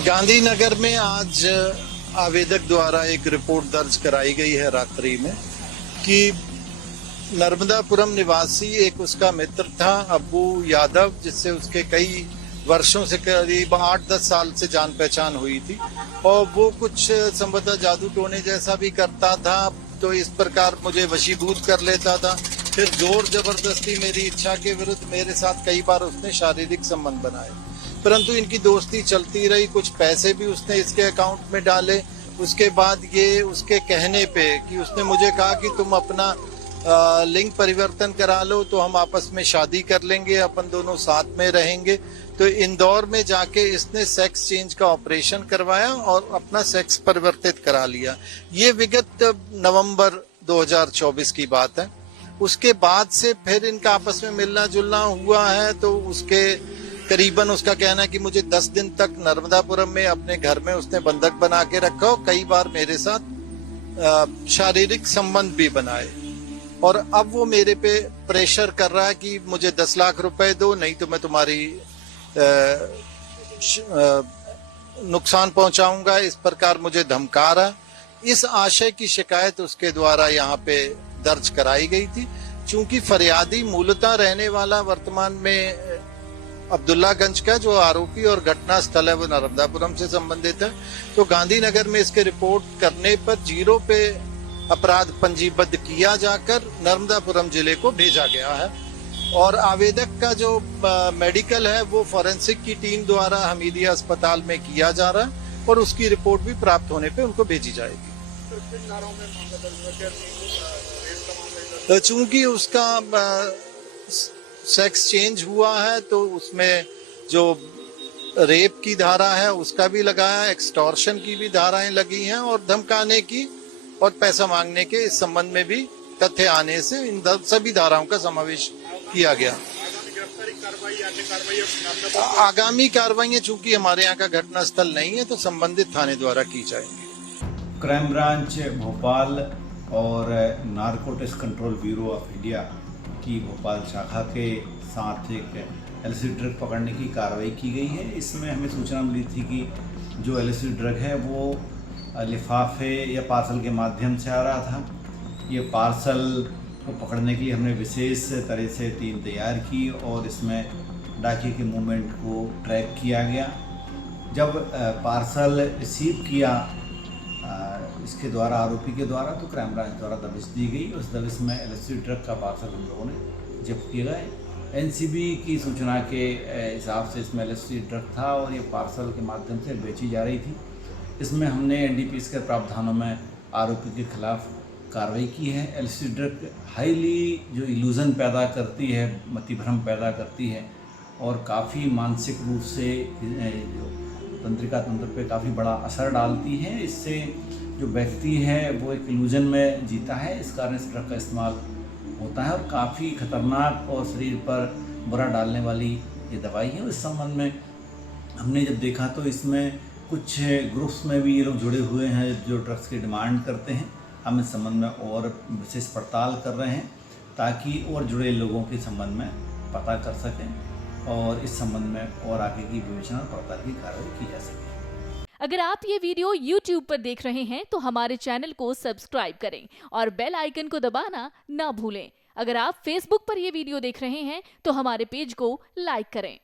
गांधीनगर में आज आवेदक द्वारा एक रिपोर्ट दर्ज कराई गई है रात्रि में कि नर्मदापुरम निवासी एक उसका मित्र था अब्बू यादव, जिससे उसके कई वर्षों से करीब 8-10 साल से जान पहचान हुई थी और वो कुछ संभवतः जादू टोने जैसा भी करता था। तो इस प्रकार मुझे वशीभूत कर लेता था, फिर जोर जबरदस्ती मेरी इच्छा के विरुद्ध मेरे साथ कई बार उसने शारीरिक संबंध बनाए, परंतु इनकी दोस्ती चलती रही। कुछ पैसे भी उसने इसके अकाउंट में डाले। उसके बाद ये उसके कहने पे कि उसने मुझे कहा कि तुम अपना लिंग परिवर्तन करा लो तो हम आपस में शादी कर लेंगे, अपन दोनों साथ में रहेंगे। तो इंदौर में जाके इसने सेक्स चेंज का ऑपरेशन करवाया और अपना सेक्स परिवर्तित करा लिया। ये विगत नवंबर 2024 की बात है। उसके बाद से फिर इनका आपस में मिलना जुलना हुआ है। तो उसके करीबन उसका कहना है कि मुझे 10 दिन तक नर्मदापुरम में अपने घर में उसने बंधक बना के रखा और कई बार मेरे साथ शारीरिक संबंध भी बनाए। और अब वो मेरे पे प्रेशर कर रहा है कि मुझे 10 लाख रुपए दो, नहीं तो मैं तुम्हारी नुकसान पहुंचाऊंगा। इस प्रकार मुझे धमका रहा। इस आशय की शिकायत उसके द्वारा यहाँ पे दर्ज कराई गई थी। चूंकि फरियादी मूलतः रहने वाला वर्तमान में अब्दुल्लागंज का जो आरोपी और घटना स्थल है वो नर्मदापुरम से संबंधित है, तो गांधीनगर में इसके रिपोर्ट करने पर जीरो पे अपराध पंजीबद्ध किया जाकर नर्मदापुरम जिले को भेजा गया है। और आवेदक का जो मेडिकल है वो फॉरेंसिक की टीम द्वारा हमीदिया अस्पताल में किया जा रहा है और उसकी रिपोर्ट भी प्राप्त होने पे उनको भेजी जाएगी। तो चूंकि उसका सेक्स चेंज हुआ है तो उसमें जो रेप की धारा है उसका भी लगाया, एक्सटॉर्शन की भी धाराएं लगी हैं और धमकाने की और पैसा मांगने के इस संबंध में भी तथ्य आने से इन सभी धाराओं का समावेश किया गया। आगामी कार्रवाई चूंकि हमारे यहाँ का घटना स्थल नहीं है तो संबंधित थाने द्वारा की जाएंगी। क्राइम ब्रांच भोपाल और narcotics control bureau of India की भोपाल शाखा के साथ एक एलएसडी ड्रग पकड़ने की कार्रवाई की गई है। इसमें हमें सूचना मिली थी कि जो एलएसडी ड्रग है वो लिफाफे या पार्सल के माध्यम से आ रहा था। ये पार्सल को पकड़ने के लिए हमने विशेष तरह से टीम तैयार की और इसमें डाके के मूवमेंट को ट्रैक किया गया। जब पार्सल रिसीव किया इसके द्वारा, आरोपी के द्वारा, तो क्राइम ब्रांच द्वारा दबिश दी गई। उस दबिश में एलएसडी ड्रग का पार्सल हम लोगों ने जब्त किया गया। एनसीबी की सूचना के हिसाब से इसमें एलएसडी ड्रग था और ये पार्सल के माध्यम से बेची जा रही थी। इसमें हमने एनडीपीएस के प्रावधानों में आरोपी के खिलाफ कार्रवाई की है। एलएसडी ड्रग हाईली जो इल्यूज़न पैदा करती है, मतिभ्रम पैदा करती है और काफ़ी मानसिक रूप से तंत्रिका तंत्र पे काफ़ी बड़ा असर डालती है। इससे जो व्यक्ति है वो एक इल्यूजन में जीता है, इस कारण इस ड्रग का इस्तेमाल होता है और काफ़ी खतरनाक और शरीर पर बुरा डालने वाली ये दवाई है। इस संबंध में हमने जब देखा तो इसमें कुछ ग्रुप्स में भी ये लोग जुड़े हुए हैं जो ड्रग्स की डिमांड करते हैं। हम इस संबंध में और विशेष पड़ताल कर रहे हैं ताकि और जुड़े लोगों के संबंध में पता कर सकें और इस संबंध में और आगे की विवेचना और पड़ताल की कार्रवाई की जा सके। अगर आप ये वीडियो YouTube पर देख रहे हैं तो हमारे चैनल को सब्सक्राइब करें और बेल आइकन को दबाना ना भूलें। अगर आप Facebook पर ये वीडियो देख रहे हैं तो हमारे पेज को लाइक करें।